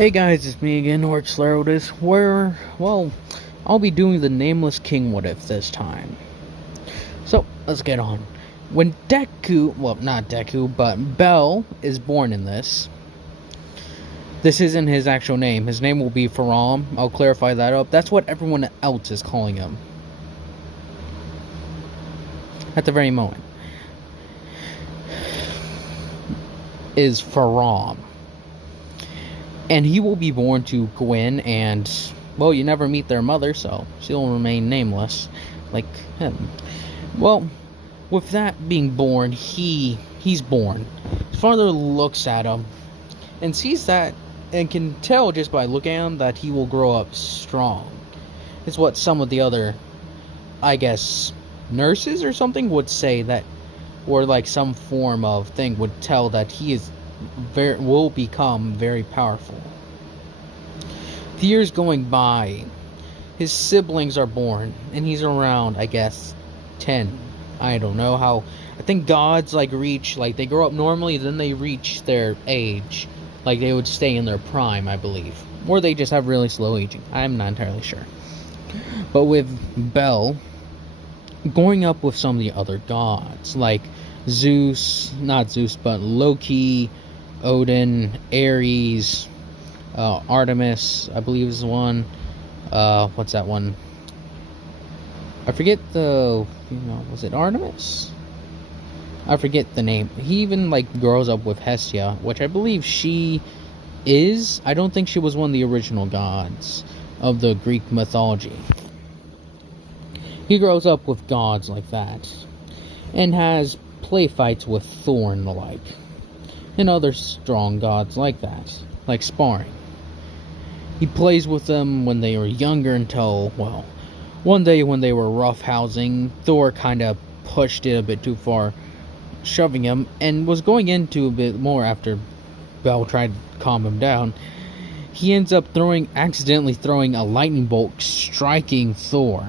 Hey guys, it's me again, Orcslarodus, where, well, I'll be doing the Nameless King What If this time. So, let's get on. When Deku, well, not Deku, but Bell is born in this isn't his actual name. His name will be Faram. I'll clarify that up. That's what everyone else is calling him at the very moment. Is Faram. And he will be born to Gwen, and, well, you never meet their mother, so she'll remain nameless, like him. Well, with that being born, he's born. His father looks at him, and sees that, and can tell just by looking at him that he will grow up strong. It's what some of the other, I guess, nurses or something would say that, or like some form of thing would tell that he is will become very powerful. The years going by, his siblings are born, and he's around, I guess, 10. I don't know how. I think gods reach, they grow up normally, then they reach their age. They would stay in their prime, I believe. Or they just have really slow aging. I'm not entirely sure. But with Belle, growing up with some of the other gods, like Zeus, not Zeus, but Loki, Odin, Ares, Artemis, I believe is the one. What's that one? I forget was it Artemis? I forget the name. He even grows up with Hestia, which I believe she is. I don't think she was one of the original gods of the Greek mythology. He grows up with gods like that, and has play fights with Thor and the like, and other strong gods like that, like sparring. He plays with them when they were younger until, well, one day when they were roughhousing, Thor kind of pushed it a bit too far, shoving him, and was going into a bit more after Bell tried to calm him down. He ends up accidentally throwing a lightning bolt, striking Thor.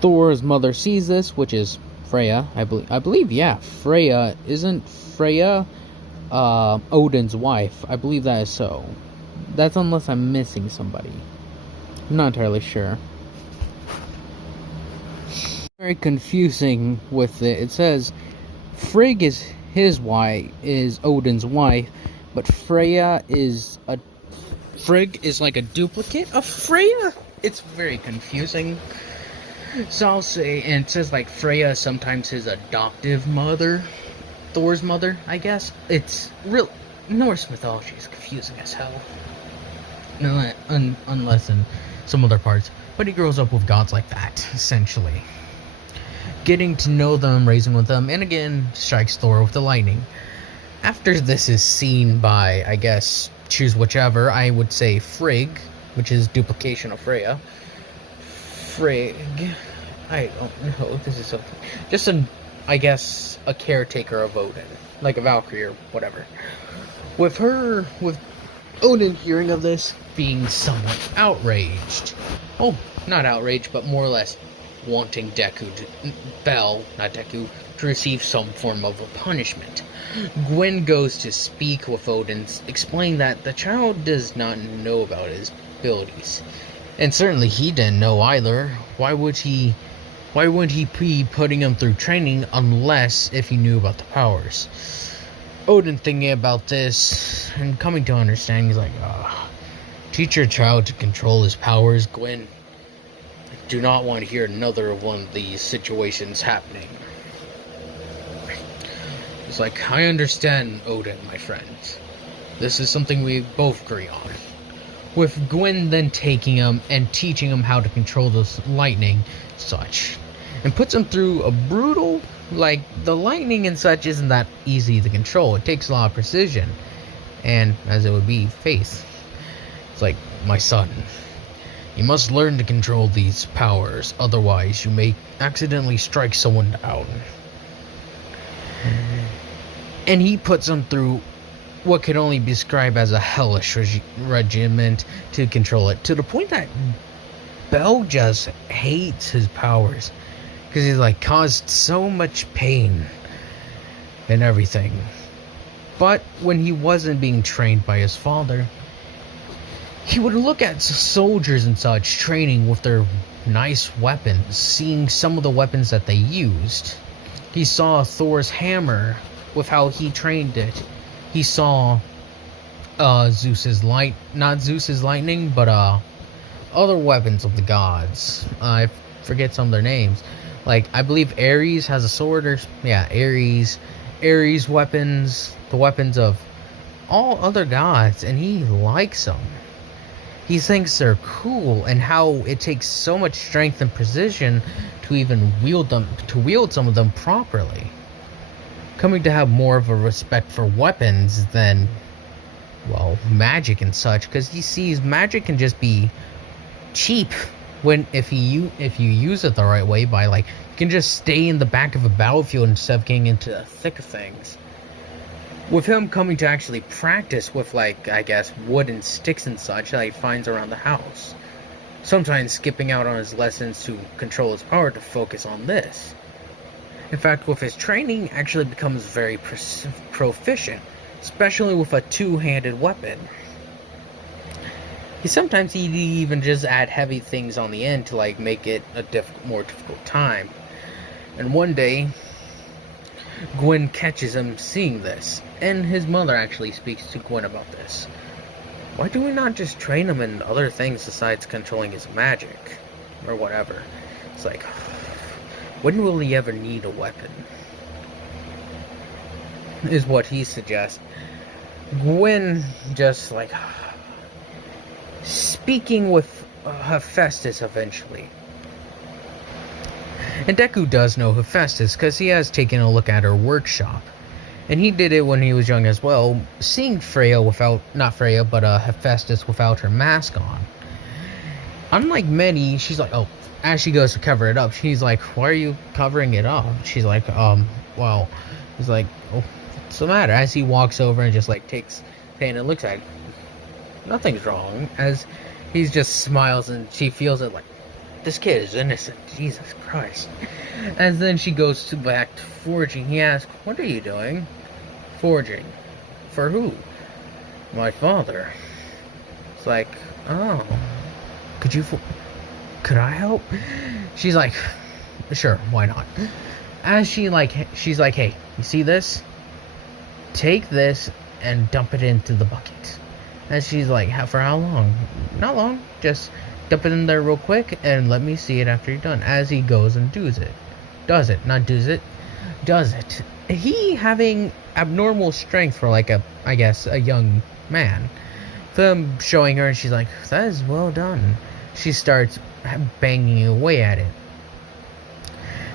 Thor's mother sees this, which is Freya, I believe, yeah, Freya, isn't Freya, Odin's wife? I believe that is so. That's unless I'm missing somebody. I'm not entirely sure. Very confusing with it. It says Frigg is Odin's wife, but Freya is Frigg is like a duplicate of Freya? It's very confusing. So I'll say, and it says Freya is sometimes his adoptive mother, Thor's mother, I guess. It's real. Norse mythology is confusing as hell. Unless in some other parts. But he grows up with gods like that, essentially. Getting to know them, raising with them, and again, strikes Thor with the lightning. After this is seen by, I guess, choose whichever, I would say Frigg, which is duplication of Freya. Frigg, I don't know, this is something, just I guess, a caretaker of Odin, like a Valkyrie or whatever. With Odin hearing of this, being somewhat outraged. Oh, not outraged, but more or less wanting Bell, not Deku, to receive some form of a punishment. Gwen goes to speak with Odin, explaining that the child does not know about his abilities. And certainly he didn't know either. Why would he be putting him through training unless if he knew about the powers? Odin thinking about this and coming to understand, he's like, teach your child to control his powers, Gwen. I do not want to hear another one of these situations happening. It's like, I understand, Odin, my friend. This is something we both agree on. With Gwen then taking him and teaching him how to control this lightning, such, and puts him through a brutal, the lightning and such isn't that easy to control. It takes a lot of precision, and as it would be, faith. It's like, my son, you must learn to control these powers, otherwise you may accidentally strike someone down. And he puts him through what could only be described as a hellish regimen to control it, to the point that Bell just hates his powers, because he's caused so much pain and everything. But when he wasn't being trained by his father, he would look at soldiers and such training with their nice weapons, seeing some of the weapons that they used. He saw Thor's hammer with how he trained it. He saw not Zeus's lightning, but other weapons of the gods. I forget some of their names. Like, I believe Ares has a sword, or yeah, Ares weapons, the weapons of all other gods, and he likes them. He thinks they're cool, and how it takes so much strength and precision to even wield some of them properly. Coming to have more of a respect for weapons than, well, magic and such, because he sees magic can just be cheap if you use it the right way, by like, you can just stay in the back of a battlefield instead of getting into the thick of things. With him coming to actually practice with, like, I guess, wood and sticks and such that he finds around the house. Sometimes skipping out on his lessons to control his power to focus on this. In fact, with his training, actually becomes very proficient, especially with a two-handed weapon. Sometimes he'd even just add heavy things on the end to, like, make it a more difficult time. And one day, Gwen catches him seeing this, and his mother actually speaks to Gwen about this. Why do we not just train him in other things besides controlling his magic? Or whatever. It's like, when will he ever need a weapon? Is what he suggests. Gwen just, like, speaking with Hephaestus eventually. And Deku does know Hephaestus because he has taken a look at her workshop. And he did it when he was young as well, seeing Hephaestus without her mask on. Unlike many, she's like, oh, as she goes to cover it up, she's like, why are you covering it up? She's like, well, he's like, oh, what's the matter? As he walks over and just, like, takes pain and looks at it, nothing's wrong. As he just smiles and she feels it, like, this kid is innocent, Jesus Christ. And then she goes back to forging. He asks, what are you doing? Forging. For who? My father. It's like, oh, could I help? She's like, sure, why not? As she's like, hey, you see this? Take this and dump it into the bucket. And she's like, for how long? Not long, just dump it in there real quick and let me see it after you're done. As he goes and does it. He having abnormal strength for, like, a young man. Them showing her, and she's like, that is well done. She starts banging away at it.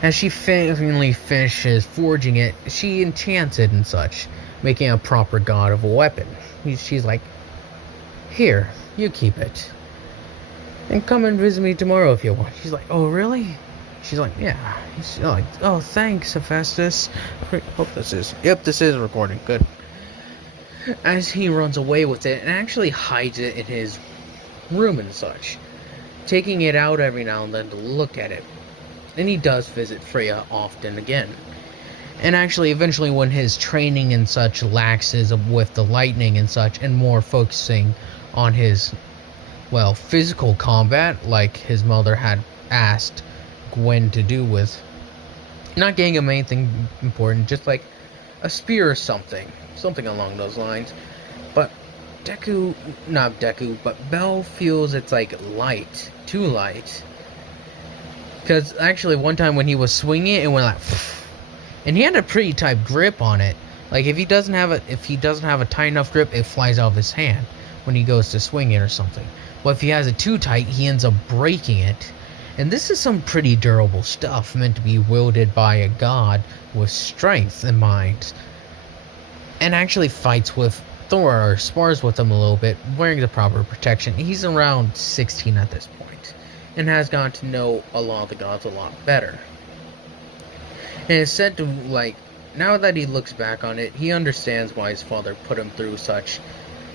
As she finally finishes forging it, she enchants it and such, making a proper god of a weapon. She's like, here, you keep it. And come and visit me tomorrow if you want. She's like, oh, really? She's like, yeah. She's like, oh, thanks, Hephaestus. Hope this is recording. Good. As he runs away with it and actually hides it in his room and such, taking it out every now and then to look at it. And he does visit Freya often again. And actually, eventually, when his training and such laxes with the lightning and such, and more focusing on his, well, physical combat, like his mother had asked Gwen to do, with not getting him anything important, just like a spear or something along those lines. But Belle feels it's like light, too light. Because actually, one time when he was swinging it went like, and he had a pretty tight grip on it. Like, if he doesn't have a tight enough grip, it flies out of his hand when he goes to swing it or something. But if he has it too tight, he ends up breaking it. And this is some pretty durable stuff, meant to be wielded by a god with strength in mind. And actually fights with Thor, or spars with him a little bit, wearing the proper protection. He's around 16 at this point, and has gotten to know a lot of the gods a lot better. And it's said to, like, now that he looks back on it, he understands why his father put him through such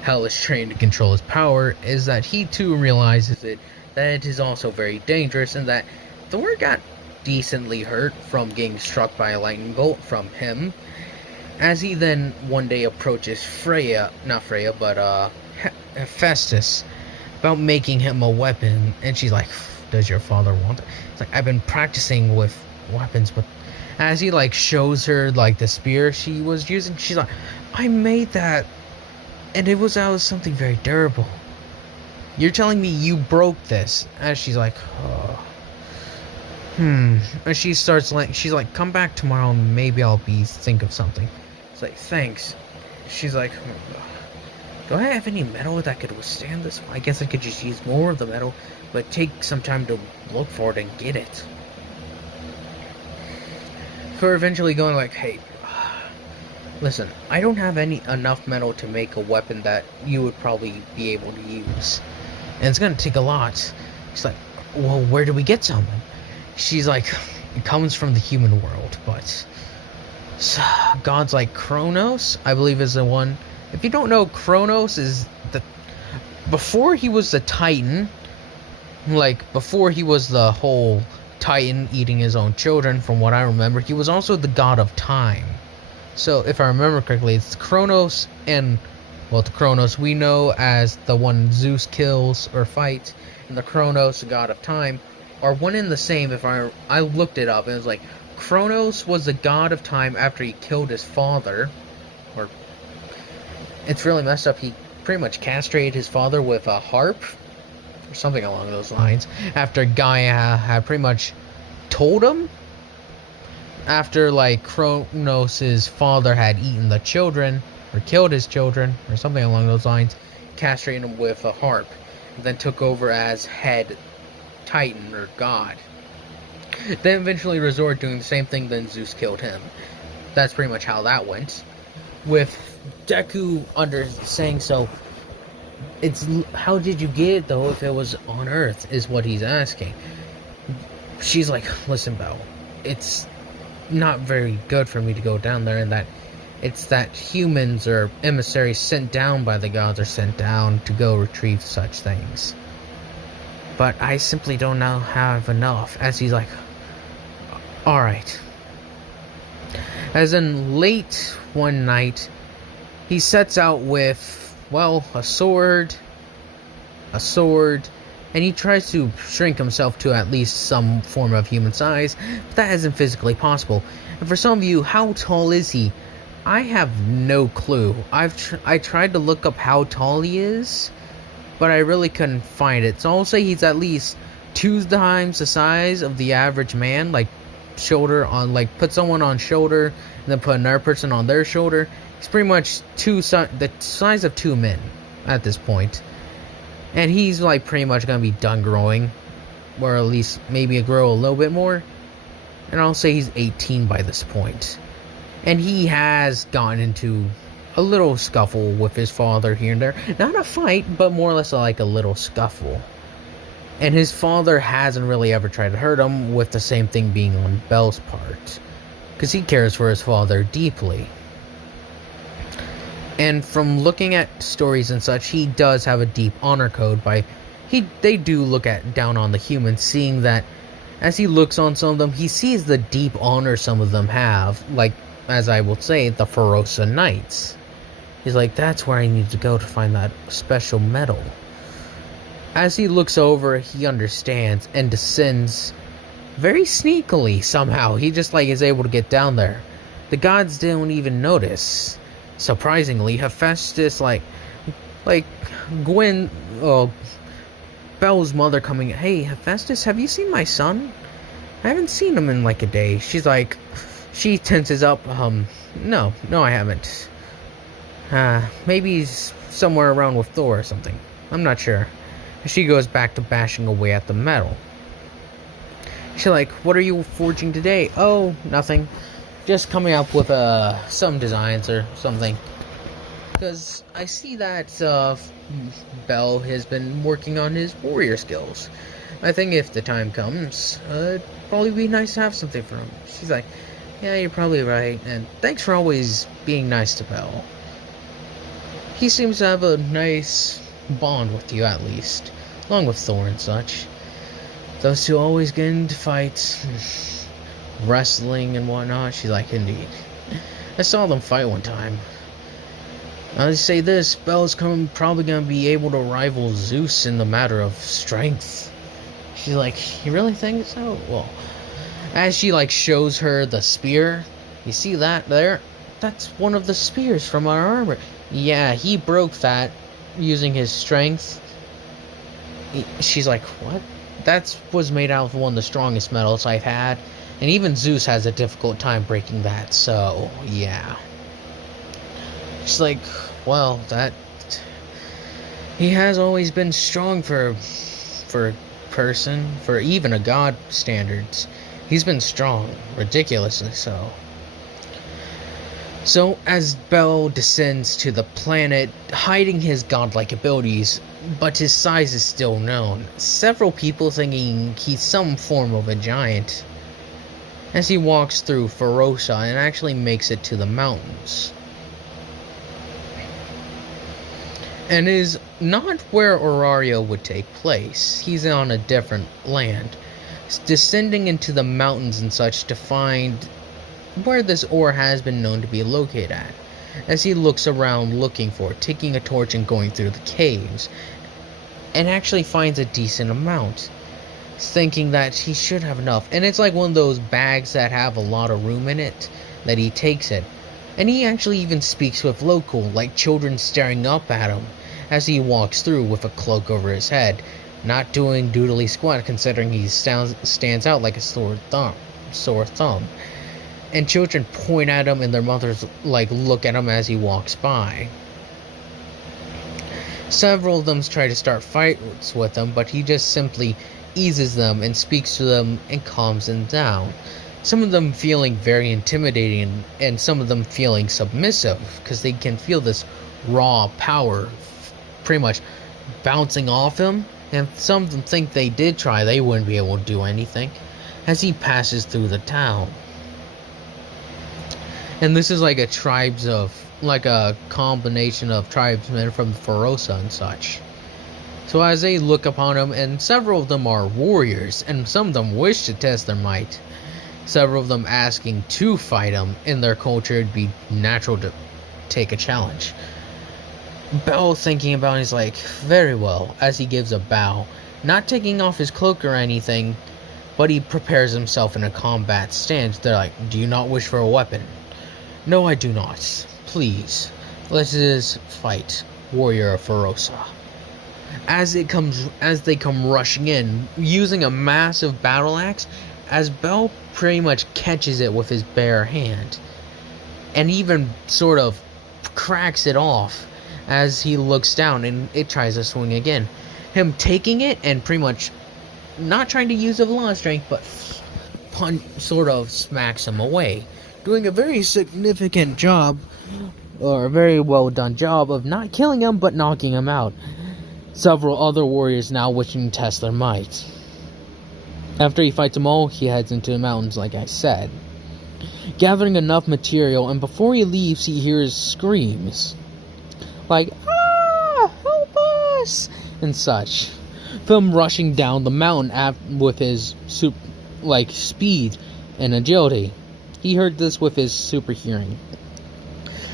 hellish training to control his power, is that he too realizes that it is also very dangerous, and that Thor got decently hurt from getting struck by a lightning bolt from him. As he then one day approaches Hephaestus, about making him a weapon. And she's like, does your father want it? It's like, I've been practicing with weapons, but as he like shows her like the spear she was using, she's like, I made that, and it was out of something very durable. You're telling me you broke this? As she's like, oh. And she starts like, she's like, come back tomorrow and maybe I'll think of something. It's like, thanks. She's like, do I have any metal that could withstand this? I guess I could just use more of the metal, but take some time to look for it and get it. For eventually going like, hey, listen, I don't have enough metal to make a weapon that you would probably be able to use. And it's gonna take a lot. She's like, well, where do we get some? She's like, it comes from the human world, but gods like Kronos, I believe, is the one. If you don't know, Kronos is the, before he was the Titan, like before he was the whole Titan eating his own children, from what I remember, he was also the god of time. So if I remember correctly, it's Kronos and, well, the Kronos we know as the one Zeus kills or fights, and the Kronos, the god of time, are one and the same. If I looked it up, and it was like, Kronos was the god of time after he killed his father, or it's really messed up, he pretty much castrated his father with a harp, or something along those lines, after Gaia had pretty much told him, after like Kronos' father had eaten the children, or killed his children, or something along those lines, castrated him with a harp, and then took over as head Titan or god. Then eventually resorted doing the same thing, then Zeus killed him. That's pretty much how that went. With Deku saying so, it's how did you get it though if it was on Earth, is what he's asking. She's like, listen, Belle, it's not very good for me to go down there, and that it's that humans or emissaries sent down by the gods are sent down to go retrieve such things. But I simply don't know have enough. As he's like, alright. As in late one night, he sets out with, well, a sword, and he tries to shrink himself to at least some form of human size, but that isn't physically possible. And for some of you, how tall is he? I have no clue. I tried to look up how tall he is, but I really couldn't find it. So I'll say he's at least 2 times the size of the average man, like shoulder on, like put someone on shoulder and then put another person on their shoulder. He's pretty much the size of 2 men at this point. And he's like pretty much gonna be done growing, or at least maybe grow a little bit more. And I'll say he's 18 by this point. And he has gotten into a little scuffle with his father here and there. Not a fight, but more or less like a little scuffle. And his father hasn't really ever tried to hurt him, with the same thing being on Belle's part, because he cares for his father deeply. And from looking at stories and such, he does have a deep honor code. They do look down on the humans, seeing that as he looks on some of them, he sees the deep honor some of them have, like, as I will say, the Ferosa Knights. He's like, that's where I need to go to find that special metal. As he looks over, he understands and descends very sneakily somehow. He just like is able to get down there. The gods don't even notice. Surprisingly, Hephaestus, like Gwen, Belle's mother coming, hey, Hephaestus, have you seen my son? I haven't seen him in like a day. She's like, she tenses up, no, I haven't. Maybe he's somewhere around with Thor or something. I'm not sure. She goes back to bashing away at the metal. She's like, what are you forging today? Oh, nothing. Just coming up with some designs or something. Because I see that Belle has been working on his warrior skills. I think if the time comes, it'd probably be nice to have something for him. She's like, yeah, you're probably right, and thanks for always being nice to Belle. He seems to have a nice bond with you, at least, along with Thor and such. Those two always get into fights, wrestling and whatnot. She's like, indeed. I saw them fight one time. I say this, Belle's probably gonna be able to rival Zeus in the matter of strength. She's like, you really think so? Well, as she like shows her the spear, you see that there? That's one of the spears from our armor. Yeah, he broke that using his strength. She's like, what? That was made out of one of the strongest metals I've had. And even Zeus has a difficult time breaking that, so yeah. She's like, well, he has always been strong for a person, for even a god standards. He's been strong, ridiculously so. So, as Bel descends to the planet, hiding his godlike abilities, but his size is still known, several people thinking he's some form of a giant, as he walks through Ferocia and actually makes it to the mountains. And is not where Auraria would take place. He's on a different land, descending into the mountains and such to find where this ore has been known to be located at. As he looks around looking for it, taking a torch and going through the caves, and actually finds a decent amount, thinking that he should have enough. And it's like one of those bags that have a lot of room in it, that he takes it. And he actually even speaks with local, like children staring up at him as he walks through with a cloak over his head, not doing doodly squat considering he stands out like a sore thumb. And children point at him and their mothers like look at him as he walks by. Several of them try to start fights with him, but he just simply eases them and speaks to them and calms them down. Some of them feeling very intimidating and some of them feeling submissive because they can feel this raw power pretty much bouncing off him, and some of them think they did try, they wouldn't be able to do anything as he passes through the town. And this is like a combination of tribesmen from Ferocia and such. So as they look upon him, and several of them are warriors, and some of them wish to test their might. Several of them asking to fight him. In their culture, it'd be natural to take a challenge. Bel thinking about it, he's like, very well, as he gives a bow, not taking off his cloak or anything, but he prepares himself in a combat stance. They're like, do you not wish for a weapon? No, I do not. Please, let us fight, warrior of Ferocia. As they come rushing in, using a massive battle axe, as Bel pretty much catches it with his bare hand, and even sort of cracks it off as he looks down and it tries to swing again. Him taking it and pretty much not trying to use a lot of strength, but sort of smacks him away, doing a very significant job, or a very well done job of not killing him but knocking him out. Several other warriors now wishing to test their might. After he fights them all, he heads into the mountains like I said, gathering enough material, and before he leaves he hears screams like, ah, help us, and such. Him rushing down the mountain with his speed and agility. He heard this with his super hearing,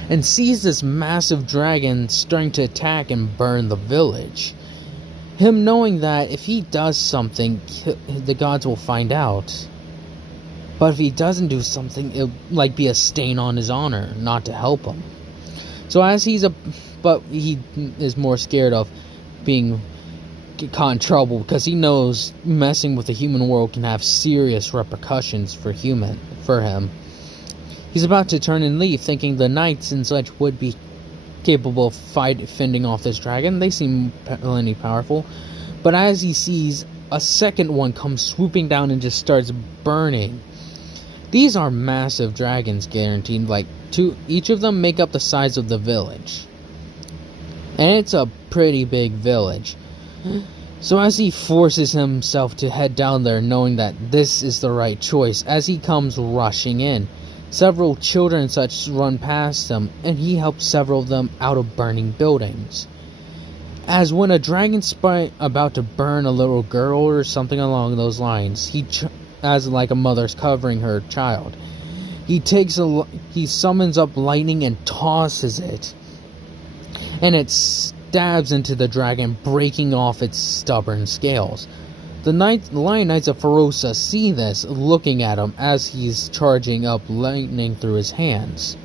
and sees this massive dragon starting to attack and burn the village. Him knowing that if he does something, the gods will find out. But if he doesn't do something, it'll be a stain on his honor, not to help him. So but he is more scared of being caught in trouble, because he knows messing with the human world can have serious repercussions for him. He's about to turn and leave, thinking the knights and such would be capable of fending off this dragon. They seem plenty powerful. But as he sees a second one come swooping down and just starts burning. These are massive dragons, guaranteed. Each of them make up the size of the village. And it's a pretty big village. So as he forces himself to head down there, knowing that this is the right choice, as he comes rushing in, several children and such run past him, and he helps several of them out of burning buildings. As when a dragon's about to burn a little girl or something along those lines, as a mother's covering her child, he summons up lightning and tosses it. and it stabs into the dragon, breaking off its stubborn scales. The Lion Knights of Ferosa see this, looking at him as he's charging up lightning through his hands,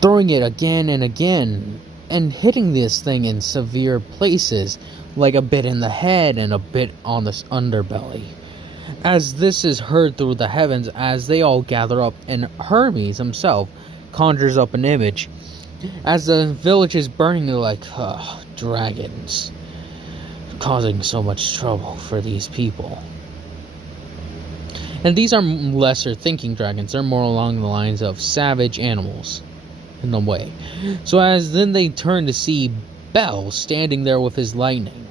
throwing it again and again, and hitting this thing in severe places, like a bit in the head and a bit on the underbelly. As this is heard through the heavens, as they all gather up, and Hermes himself conjures up an image. As the village is burning, they're like, dragons, causing so much trouble for these people. And these are lesser thinking dragons. They're more along the lines of savage animals, in a way. So as then they turn to see Bel standing there with his lightning.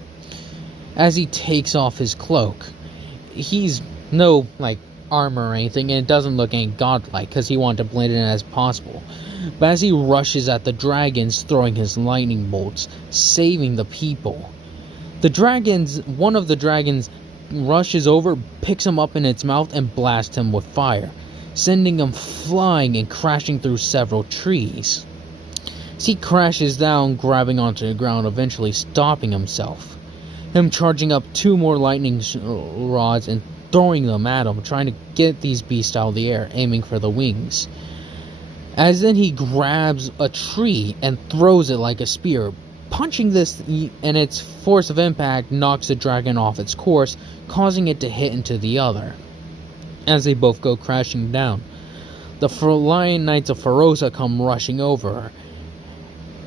As he takes off his cloak, he's no armor or anything, and it doesn't look any godlike because he wanted to blend in as possible. But as he rushes at the dragons, throwing his lightning bolts, saving the people, one of the dragons rushes over, picks him up in its mouth, and blasts him with fire, sending him flying and crashing through several trees. As he crashes down, grabbing onto the ground, eventually stopping himself. Him charging up 2 more lightning rods and throwing them at him, trying to get these beasts out of the air, aiming for the wings. As then he grabs a tree and throws it like a spear, punching this, and its force of impact knocks the dragon off its course, causing it to hit into the other. As they both go crashing down, the Lion Knights of Ferosa come rushing over,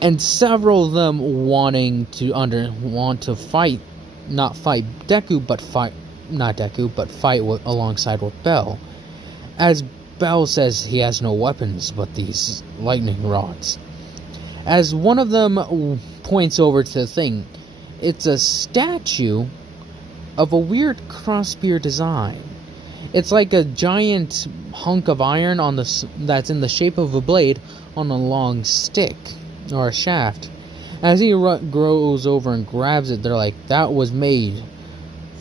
and several of them want to fight, not fight Deku, but fight alongside with Bel. As Bel says he has no weapons but these lightning rods. As one of them points over to the thing, it's a statue of a weird cross-spear design. It's like a giant hunk of iron that's in the shape of a blade on a long stick or a shaft. As he goes over and grabs it, they're like, that was made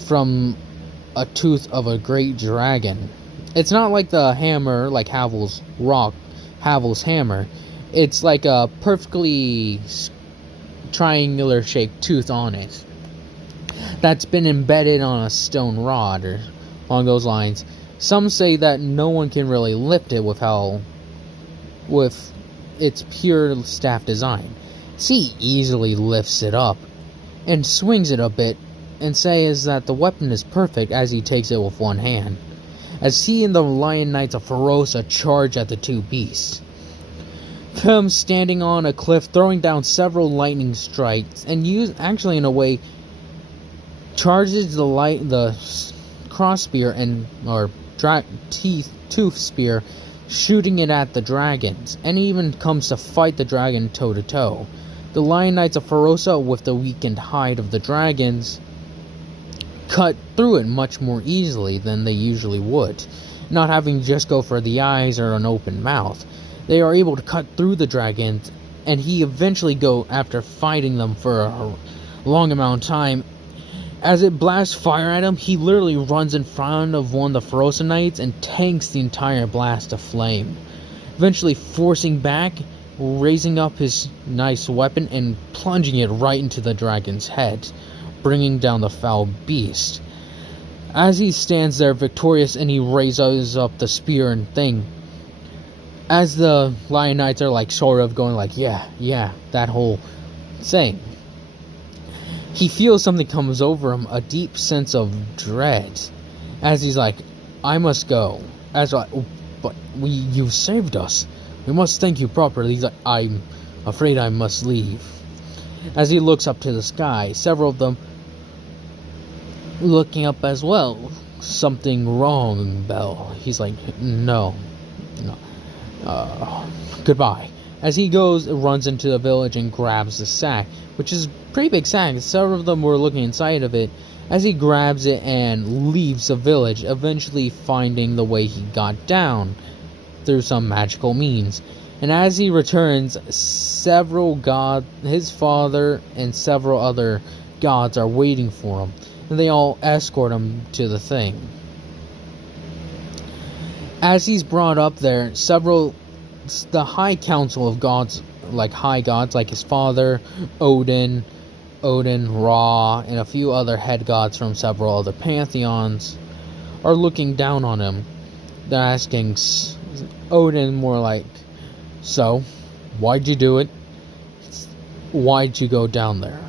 from a tooth of a great dragon. It's not like the hammer, like Havel's hammer. It's like a perfectly triangular shaped tooth on it that's been embedded on a stone rod or along those lines. Some say that no one can really lift it with its pure staff design. He easily lifts it up and swings it a bit, and says that the weapon is perfect as he takes it with one hand. As he and the Lion Knights of Ferosa charge at the 2 beasts. Comes standing on a cliff, throwing down several lightning strikes, and in a way, charges the cross spear tooth spear, shooting it at the dragons, and even comes to fight the dragon toe to toe. The Lion Knights of Ferosa, with the weakened hide of the dragons, cut through it much more easily than they usually would, not having to just go for the eyes or an open mouth. They are able to cut through the dragons, and he eventually after fighting them for a long amount of time. As it blasts fire at him, he literally runs in front of one of the Ferosa Knights and tanks the entire blast of flame, eventually forcing back, raising up his nice weapon and plunging it right into the dragon's head, bringing down the foul beast. As he stands there victorious and he raises up the spear and thing, as the Lion Knights are sort of going yeah, that whole thing, he feels something comes over him, a deep sense of dread, as he's like, I must go. As but you saved us. We must thank you properly. He's like, I'm afraid I must leave. As he looks up to the sky, several of them looking up as well. Something wrong, Bel. He's like, no. Goodbye. As he runs into the village and grabs the sack, which is a pretty big sack. Several of them were looking inside of it. As he grabs it and leaves the village, eventually finding the way he got down through some magical means. And as he returns, his father and several other gods are waiting for him, and they all escort him to the thing. As he's brought up there, the High Council of Gods like high gods, like his father, Odin, Ra, and a few other head gods from several other pantheons, are looking down on him. They're asking Odin more like, so, why'd you do it? Why'd you go down there?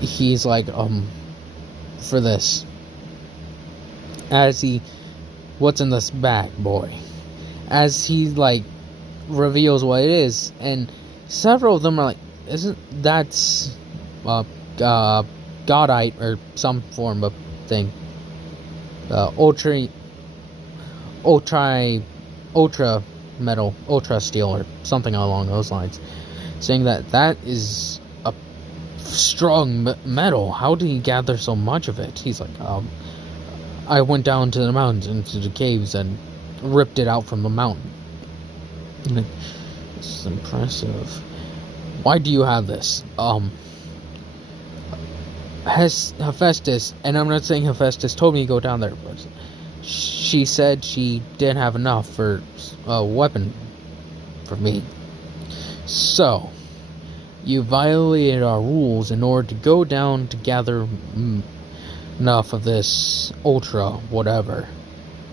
He's like, for this. As he, what's in this bag, boy? As he, like, reveals what it is, and several of them are like, isn't that's, godite, or some form of thing. Ultra metal, ultra steel, or something along those lines, saying that is a strong metal. How did he gather so much of it? He's like, I went down to the mountains, into the caves, and ripped it out from the mountain. This is impressive. Why do you have this? Hephaestus, and I'm not saying Hephaestus told me to go down there, but she said she didn't have enough for a weapon for me. So, you violated our rules in order to go down to gather enough of this ultra whatever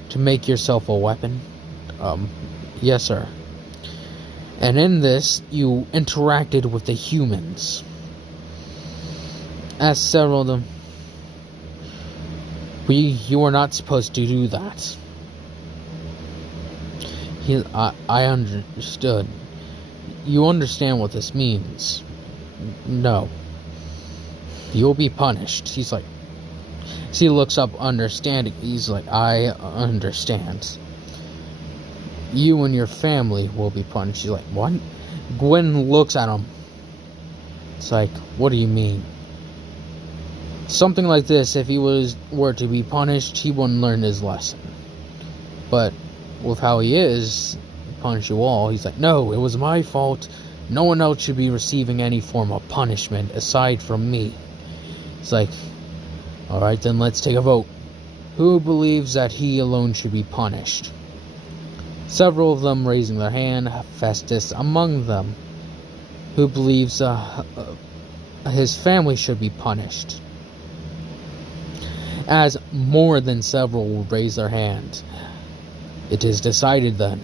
to make yourself a weapon. Yes, sir. And in this, you interacted with the humans. As several of them, you were not supposed to do that. I understood. You understand what this means? No. You'll be punished. He's like, he looks up understanding. He's like, I understand. You and your family will be punished. She's like, what? Gwen looks at him. It's like, what do you mean? Something like this, if he were to be punished, he wouldn't learn his lesson. But with how he is, punish you all, he's like, no, it was my fault. No one else should be receiving any form of punishment aside from me. It's like, alright, then let's take a vote. Who believes that he alone should be punished? Several of them raising their hand, Hephaestus among them. Who believes his family should be punished? As more than several will raise their hand. It is decided then.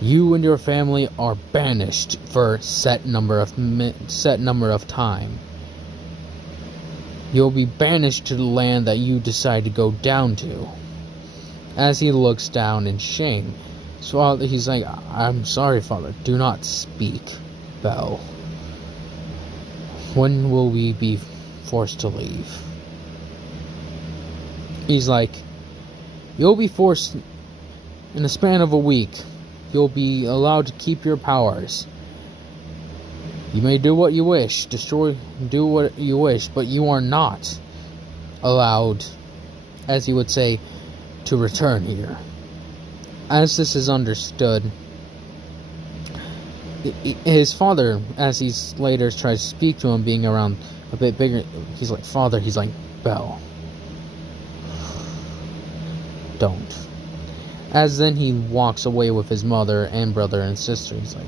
You and your family are banished for set number of time. You'll be banished to the land that you decide to go down to. As he looks down in shame, so he's like, I'm sorry, Father, do not speak, Belle. When will we be forced to leave? He's like, you'll be forced in the span of a week. You'll be allowed to keep your powers. You may do what you wish, do what you wish, but you are not allowed, as he would say, to return here. As this is understood, his father, as he later tries to speak to him, being around a bit bigger, he's like, Father, he's like, Belle. Don't. As then he walks away with his mother and brother and sister, he's like,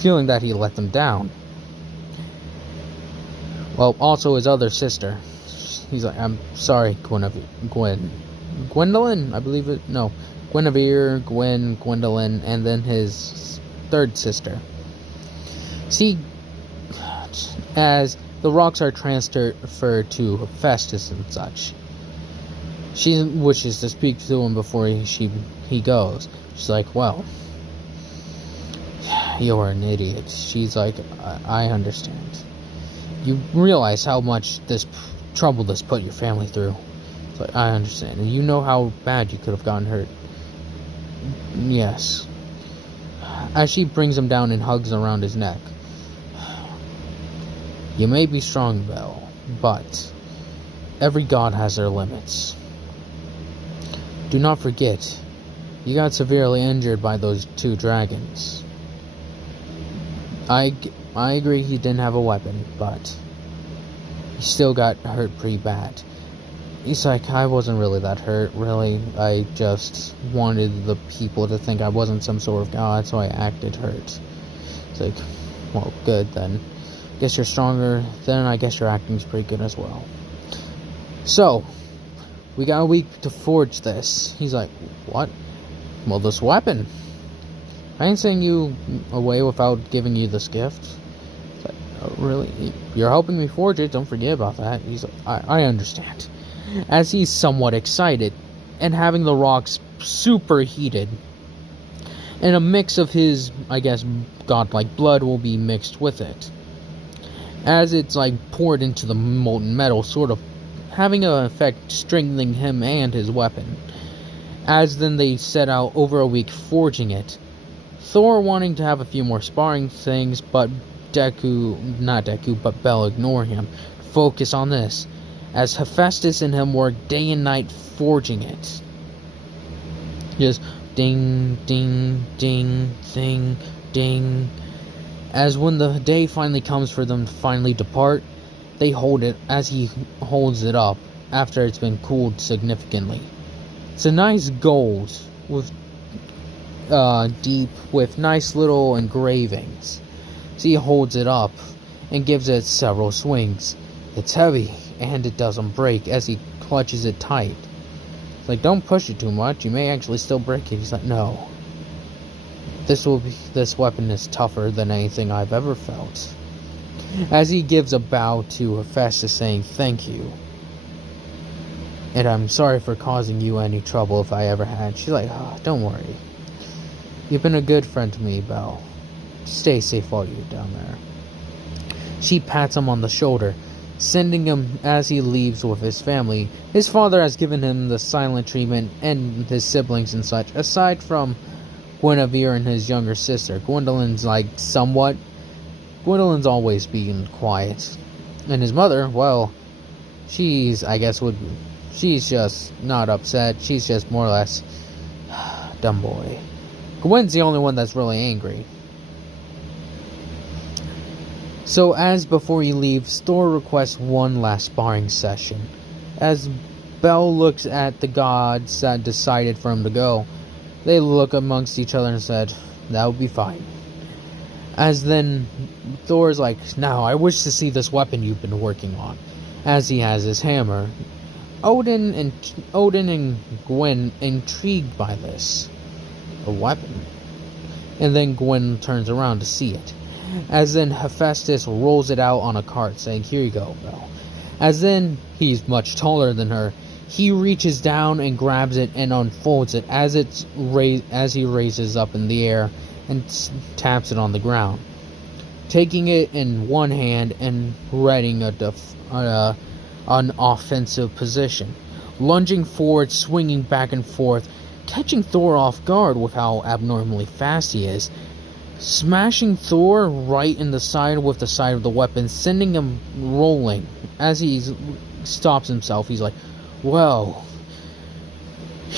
feeling that he let them down. Well, also his other sister. He's like, I'm sorry, Gwendolyn, I believe it, no, Guinevere, Gwendolyn, and then his third sister. See, as the rocks are transferred to Hephaestus and such, she wishes to speak to him before he goes. She's like, well, you're an idiot. She's like, I understand. You realize how much trouble this put your family through. It's like, I understand. And you know how bad you could have gotten hurt. Yes. As she brings him down and hugs around his neck. You may be strong, Belle, but every god has their limits. Do not forget, you got severely injured by those two dragons. I agree he didn't have a weapon, but he still got hurt pretty bad. He's like, I wasn't really that hurt, really. I just wanted the people to think I wasn't some sort of god, so I acted hurt. It's like, well, good then. Guess you're stronger, then I guess your acting's pretty good as well. So, we got a week to forge this. He's like, what? Well, this weapon. I ain't sending you away without giving you this gift. Like, oh, really? You're helping me forge it, don't forget about that. He's like, I understand. As he's somewhat excited, and having the rocks super heated, and a mix of his, I guess, godlike blood will be mixed with it. As it's like poured into the molten metal, sort of having an effect strengthening him and his weapon. As then they set out over a week forging it. Thor wanting to have a few more sparring things, but Bel ignore him. Focus on this. As Hephaestus and him work day and night forging it. Just ding, ding, ding, ding, ding. As when the day finally comes for them to finally depart, they hold it as he holds it up after it's been cooled significantly. It's a nice gold with deep with nice little engravings. So he holds it up and gives it several swings. It's heavy and it doesn't break as he clutches it tight. It's like, don't push it too much, you may actually still break it. He's like, no. This weapon is tougher than anything I've ever felt. As he gives a bow to Hephaestus saying thank you. And I'm sorry for causing you any trouble if I ever had. She's like, oh, don't worry. You've been a good friend to me, Bel. Stay safe while you're down there. She pats him on the shoulder, sending him as he leaves with his family. His father has given him the silent treatment and his siblings and such, aside from Guinevere and his younger sister. Gwendolyn's always being quiet. And his mother, well, she's just not upset. She's just more or less, dumb boy. Gwen's the only one that's really angry. So as before he leaves, Thor requests one last sparring session. As Bel looks at the gods that decided for him to go, they look amongst each other and said, that would be fine. As then Thor's like, now I wish to see this weapon you've been working on. As he has his hammer. Odin and Gwen intrigued by this. A weapon. And then Gwen turns around to see it. As then Hephaestus rolls it out on a cart, saying, here you go, Bel. As then, he's much taller than her. He reaches down and grabs it and unfolds it as he raises up in the air and taps it on the ground. Taking it in one hand and readying an offensive position. Lunging forward, swinging back and forth, catching Thor off guard with how abnormally fast he is. Smashing Thor right in the side with the side of the weapon, sending him rolling. As he stops himself, he's like, well,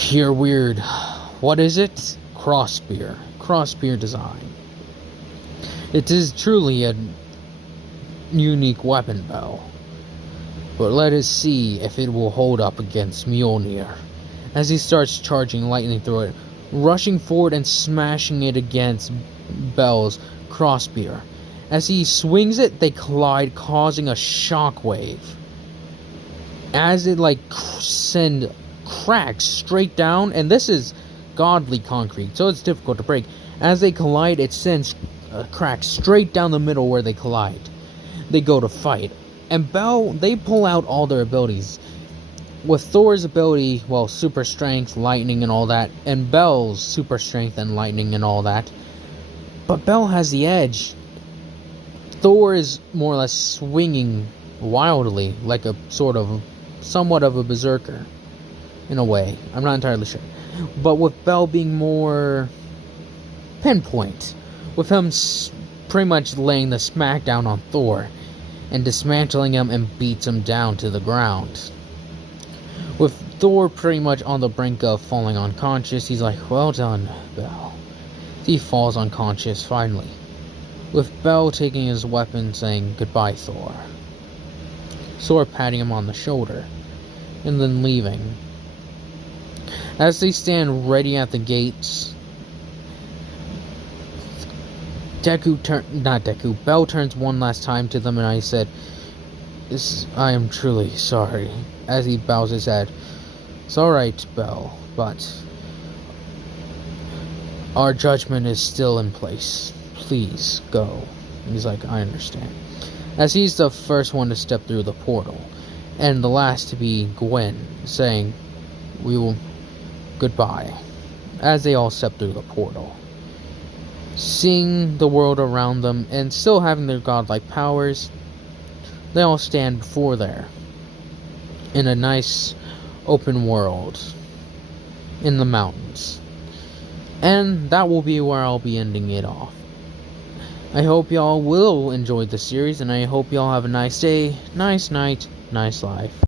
you're weird. What is it? Crossbeer design. It is truly a unique weapon, Bel. But let us see if it will hold up against Mjolnir. As he starts charging lightning through it, rushing forward and smashing it against Bel's crossbeer. As he swings it, they collide, causing a shockwave. As it send cracks straight down, and this is godly concrete, so it's difficult to break. As they collide, it sends cracks straight down the middle where they collide. They go to fight, and Bel, they pull out all their abilities. With Thor's ability, well, super strength, lightning, and all that, and Bel's super strength and lightning and all that. But Bel has the edge. Thor is more or less swinging wildly, like a somewhat of a berserker, in a way. I'm not entirely sure. But with Bel being more pinpoint, with him pretty much laying the smackdown on Thor, and dismantling him and beats him down to the ground. With Thor pretty much on the brink of falling unconscious, he's like, well done, Bel. He falls unconscious finally, with Bel taking his weapon saying, goodbye, Thor. Thor patting him on the shoulder. and then leaving. As they stand ready at the gates, Bell turns one last time to them, and I said, I am truly sorry, as he bows his head. It's alright, Bell, but our judgment is still in place. Please go. He's like, I understand. As he's the first one to step through the portal, and the last to be Gwen, saying, goodbye, as they all step through the portal. Seeing the world around them, and still having their godlike powers, they all stand before there, in a nice open world, in the mountains. And that will be where I'll be ending it off. I hope y'all will enjoy the series, and I hope y'all have a nice day, nice night, nice life.